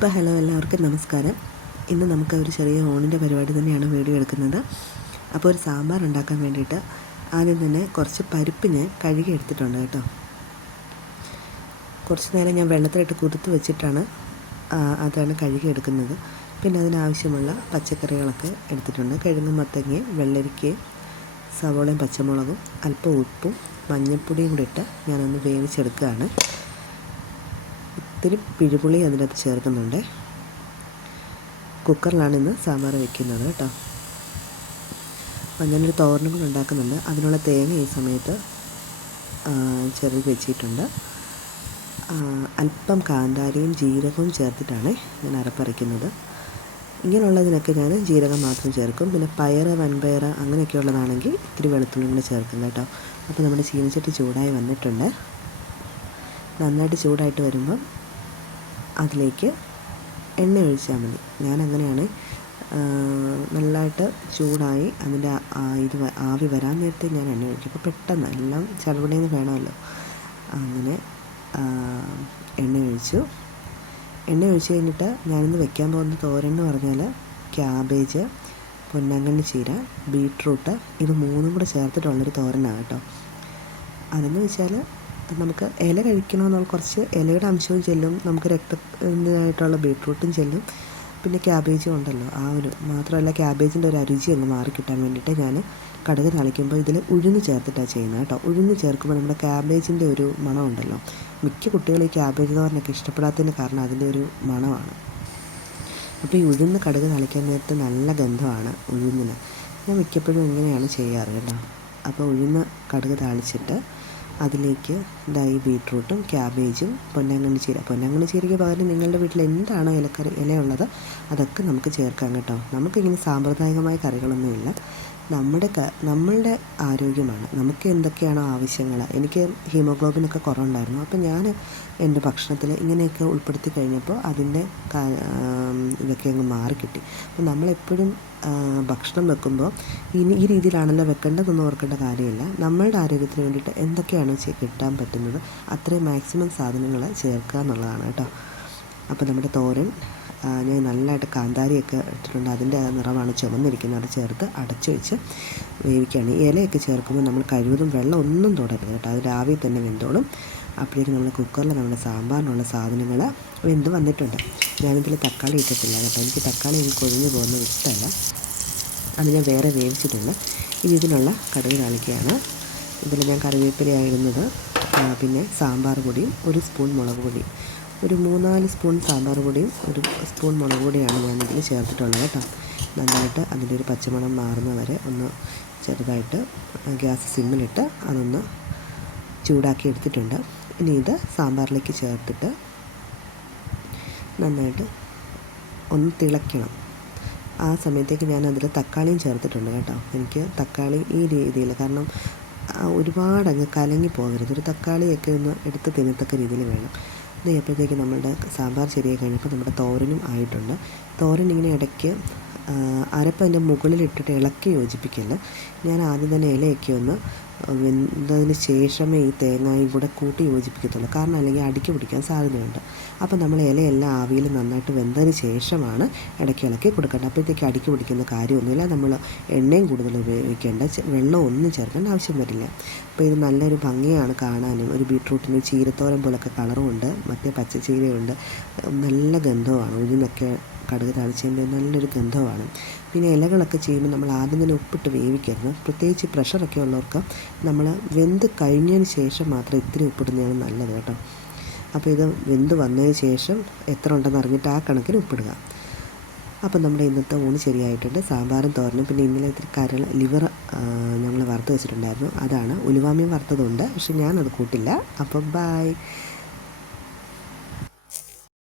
അപ്പോൾ ഹലോ, എല്ലാവർക്കും നമസ്കാരം. ഇന്ന് നമുക്ക് ഒരു ചെറിയ ഓണിൻ്റെ പരിപാടി തന്നെയാണ് വീഡിയോ എടുക്കുന്നത്. അപ്പോൾ ഒരു സാമ്പാർ ഉണ്ടാക്കാൻ വേണ്ടിയിട്ട് ആദ്യം തന്നെ കുറച്ച് പരിപ്പ് ഞാൻ കഴുകി എടുത്തിട്ടുണ്ട് കേട്ടോ. കുറച്ച് നേരം ഞാൻ വെള്ളത്തിലിട്ട് കുതിർത്ത് വെച്ചിട്ടാണ് അതാണ് കഴുകി എടുക്കുന്നത്. പിന്നെ അതിനാവശ്യമുള്ള പച്ചക്കറികളൊക്കെ എടുത്തിട്ടുണ്ട്. കിഴങ്ങും മത്തങ്ങയും വെള്ളരിക്കയും സവോളയും പച്ചമുളകും അല്പം ഉപ്പും മഞ്ഞൾപ്പൊടിയും കൂടി ഇട്ട് ഞാനൊന്ന് വേവിച്ചെടുക്കുകയാണ്. ഇത്തിരി പിഴുപുളി അതിനകത്ത് ചേർക്കുന്നുണ്ട്. കുക്കറിലാണ് ഇന്ന് സാമ്പാർ വയ്ക്കുന്നത് കേട്ടോ. ഞാനൊരു തോരനും കൂടെ ഉണ്ടാക്കുന്നുണ്ട്. അതിനുള്ള തേങ്ങ ഈ സമയത്ത് ചെറുത് വെച്ചിട്ടുണ്ട്. അല്പം കാന്താരിയും ജീരകവും ചേർത്തിട്ടാണ് ഞാൻ അരപ്പരയ്ക്കുന്നത്. ഇങ്ങനെയുള്ളതിനൊക്കെ ഞാൻ ജീരകം മാത്രം ചേർക്കും. പിന്നെ പയർ, വൻപയർ അങ്ങനെയൊക്കെ ഉള്ളതാണെങ്കിൽ ഇത്തിരി വെളുത്തുള്ളിയും കൂടെ ചേർക്കും കേട്ടോ. അപ്പോൾ നമ്മുടെ ചീനച്ചട്ടി ചൂടായി വന്നിട്ടുണ്ട്. നന്നായിട്ട് ചൂടായിട്ട് വരുമ്പം അതിലേക്ക് എണ്ണ ഒഴിച്ചാൽ മതി. ഞാനങ്ങനെയാണ്. നല്ലതായിട്ട് ചൂടായി അതിൻ്റെ ആവി വരാൻ നേരത്തെ ഞാൻ എണ്ണ ഒഴിക്കും. അപ്പോൾ പെട്ടെന്ന് എല്ലാം ചടപടേന്ന് വേണമല്ലോ. അങ്ങനെ എണ്ണ ഒഴിച്ചു കഴിഞ്ഞിട്ട് ഞാനിന്ന് വെക്കാൻ പോകുന്ന തോരൻ എന്ന് പറഞ്ഞാൽ ക്യാബേജ്, പൊന്നാങ്കണ്ണി ചീര, ബീട്രൂട്ട് ഇത് മൂന്നും കൂടെ ചേർത്തിട്ടുള്ളൊരു തോരനാണ് കേട്ടോ. അതെന്ന് വെച്ചാൽ നമുക്ക് ഇല കഴിക്കണമെന്നുള്ള കുറച്ച് ഇലയുടെ അംശവും ചെല്ലും, നമുക്ക് രക്തത്തിനായിട്ടുള്ള ബീട്രൂട്ടും ചെല്ലും, പിന്നെ ക്യാബേജും ഉണ്ടല്ലോ. മാത്രമല്ല ക്യാബേജിൻ്റെ ഒരു അരുചി അങ്ങ് മാറിക്കിട്ടാൻ വേണ്ടിയിട്ട് ഞാൻ കടുക് താളിക്കുമ്പോൾ ഇതിൽ ഉഴുന്ന് ചേർത്തിട്ടാണ് ചെയ്യുന്നത് കേട്ടോ. ഉഴുന്ന് ചേർക്കുമ്പോൾ നമ്മുടെ ക്യാബേജിൻ്റെ ഒരു മണം ഉണ്ടല്ലോ. മിക്ക കുട്ടികൾ ഈ ക്യാബേജ് തോരനൊക്കെ ഇഷ്ടപ്പെടാത്തതിന് കാരണം അതിൻ്റെ ഒരു മണമാണ്. അപ്പോൾ ഈ ഉഴുന്ന് കടുക് താളിക്കാൻ നേരത്തെ നല്ല ഗന്ധമാണ് ഉഴുന്നിന്. ഞാൻ മിക്കപ്പോഴും ഇങ്ങനെയാണ് ചെയ്യാറ് കേട്ടോ. അപ്പോൾ ഉഴുന്ന് കടുക് താളിച്ചിട്ട് അതിലേക്ക് ഈ ബീട്രൂട്ടും ക്യാബേജും പൊന്നാങ്കണ്ണി ചീരയ്ക്ക് പകരം നിങ്ങളുടെ വീട്ടിൽ എന്താണോ ഇലയുള്ളത് അതൊക്കെ നമുക്ക് ചേർക്കാം കേട്ടോ. നമുക്കിങ്ങനെ സാമ്പ്രദായികമായ കറികളൊന്നുമില്ല. നമ്മളുടെ ആരോഗ്യമാണ്, നമുക്ക് എന്തൊക്കെയാണോ ആവശ്യങ്ങൾ. എനിക്ക് ഹീമോഗ്ലോബിനൊക്കെ കുറവുണ്ടായിരുന്നു. അപ്പോൾ ഞാൻ എൻ്റെ ഭക്ഷണത്തിൽ ഇങ്ങനെയൊക്കെ ഉൾപ്പെടുത്തി കഴിഞ്ഞപ്പോൾ അതിൻ്റെ ഇതൊക്കെ അങ്ങ് മാറിക്കിട്ടി. അപ്പോൾ നമ്മളെപ്പോഴും ഭക്ഷണം വെക്കുമ്പോൾ ഈ രീതിയിലാണല്ലോ വെക്കേണ്ടതെന്ന് ഓർക്കേണ്ട കാര്യമില്ല. നമ്മളുടെ ആരോഗ്യത്തിന് വേണ്ടിയിട്ട് എന്തൊക്കെയാണോ കിട്ടാൻ പറ്റുന്നത് അത്രയും മാക്സിമം സാധനങ്ങൾ ചേർക്കുക എന്നുള്ളതാണ് കേട്ടോ. അപ്പോൾ നമ്മുടെ തോരൻ ഞാൻ നല്ലതായിട്ട് കാന്താരിയൊക്കെ ഇട്ടിട്ടുണ്ട്. അതിൻ്റെ നിറമാണ് ചുമന്നിരിക്കുന്നത്. അത് ചേർത്ത് അടച്ചു വെച്ച് വേവിക്കുകയാണ്. ഈ ഇലയൊക്കെ ചേർക്കുമ്പോൾ നമ്മൾ കഴിവതും വെള്ളം ഒന്നും തൊടരുത് കേട്ടോ. അത് രാവിലെ തന്നെ വെന്തോളും. അപ്പോഴേക്കും നമ്മൾ കുക്കറിൽ നമ്മുടെ സാമ്പാറിനുള്ള സാധനങ്ങൾ വെന്ത് വന്നിട്ടുണ്ട്. ഞാനിതിൽ തക്കാളി ഇട്ടിട്ടില്ല കേട്ടോ. എനിക്ക് തക്കാളി കൊഴിഞ്ഞു പോകുന്നത് ഇഷ്ടമല്ല. അത് ഞാൻ വേറെ വേവിച്ചിട്ടുണ്ട്. ഇനി ഇതിനുള്ള കടുക് താളിക്കുകയാണ്. ഇതിൽ ഞാൻ കറിവേപ്പിലയായിരുന്നത്, പിന്നെ സാമ്പാർ പൊടിയും ഒരു സ്പൂൺ മുളക് പൊടിയും, ഒരു 3-4 സ്പൂൺ സാമ്പാർ പൊടിയും ഒരു സ്പൂൺ മുളക് പൊടിയാണ് ഞാനിതിൽ ചേർത്തിട്ടുള്ളത് കേട്ടോ. നന്നായിട്ട് അതിൻ്റെ ഒരു പച്ചമണം മാറുന്ന വരെ ഒന്ന് ചെറുതായിട്ട് ഗ്യാസ് സിമ്മിലിട്ട് അതൊന്ന് ചൂടാക്കി എടുത്തിട്ടുണ്ട്. ഇനി ഇത് സാമ്പാറിലേക്ക് ചേർത്തിട്ട് നന്നായിട്ട് ഒന്ന് തിളയ്ക്കണം. ആ സമയത്തേക്ക് ഞാൻ അതിൽ തക്കാളിയും ചേർത്തിട്ടുണ്ട് കേട്ടോ. എനിക്ക് തക്കാളി ഈ രീതിയിൽ, കാരണം ഒരുപാടങ്ങ് കലങ്ങി പോകരുത്. ഒരു തക്കാളിയൊക്കെ ഒന്ന് എടുത്ത് തിന്നത്തക്ക രീതിയിൽ വേണം. ഇത് എപ്പോഴത്തേക്ക് നമ്മളുടെ സാമ്പാർ ശരിയായി കഴിഞ്ഞപ്പോൾ നമ്മുടെ തോരനും ആയിട്ടുണ്ട്. തോരൻ ഇങ്ങനെ ഇടയ്ക്ക് അരപ്പ് അതിൻ്റെ മുകളിലിട്ടിട്ട് ഇളക്കി യോജിപ്പിക്കല്ല. ഞാൻ ആദ്യം തന്നെ ഇലയൊക്കെ ഒന്ന് വെന്തതിന് ശേഷമേ ഈ തേങ്ങയും കൂടെ കൂട്ടി യോജിപ്പിക്കത്തുള്ളൂ. കാരണം അല്ലെങ്കിൽ അടിക്ക് പിടിക്കാൻ സാധ്യതയുണ്ട്. അപ്പോൾ നമ്മൾ ഇലയെല്ലാം ആവിയിൽ നന്നായിട്ട് വെന്തതിന് ശേഷമാണ് ഇടയ്ക്ക് ഇളക്കി കൊടുക്കേണ്ടത്. അപ്പോഴത്തേക്ക് അടിക്ക് പിടിക്കുന്ന കാര്യമൊന്നുമില്ല. നമ്മൾ എണ്ണയും കൂടുതൽ ഉപയോഗിക്കേണ്ട, വെള്ളം ഒന്നും ചേർക്കേണ്ട ആവശ്യം വരില്ല. അപ്പോൾ ഇത് നല്ലൊരു ഭംഗിയാണ് കാണാനും. ഒരു ബീട്രൂട്ടിന് ചീരത്തോരൻ പോലൊക്കെ കളറുമുണ്ട്, മറ്റേ പച്ചച്ചീരയുണ്ട്. നല്ല ഗന്ധവുമാണ്. ഉഴുന്നൊക്കെ കടുക് താളിച്ചതിൻ്റെ നല്ലൊരു ഗന്ധമാണ്. പിന്നെ ഇലകളൊക്കെ ചെയ്യുമ്പോൾ നമ്മൾ ആദ്യം തന്നെ ഉപ്പിട്ട് വേവിക്കരുത്. പ്രത്യേകിച്ച് പ്രഷറൊക്കെ ഉള്ളവർക്ക് നമ്മൾ വെന്ത് കഴിഞ്ഞതിന് ശേഷം മാത്രം ഇത്തിരി ഉപ്പിടുന്നതാണ് നല്ലത് കേട്ടോ. അപ്പോൾ ഇത് വെന്ത് വന്നതിന് ശേഷം എത്ര ഉണ്ടെന്ന് അറിഞ്ഞിട്ട് ആ കണക്കിന് ഉപ്പിടുക. അപ്പം നമ്മുടെ ഇന്നത്തെ ഊണ് ശരിയായിട്ടുണ്ട്. സാമ്പാറും തോരനും, പിന്നെ ഇന്നലെ ഇത്തിരി ലിവർ ഞങ്ങൾ വറുത്ത് വെച്ചിട്ടുണ്ടായിരുന്നു. അതാണ്. ഉലുവാമീൻ വറുത്തതുണ്ട്, പക്ഷെ ഞാനത് കൂട്ടില്ല. അപ്പം ബായ്.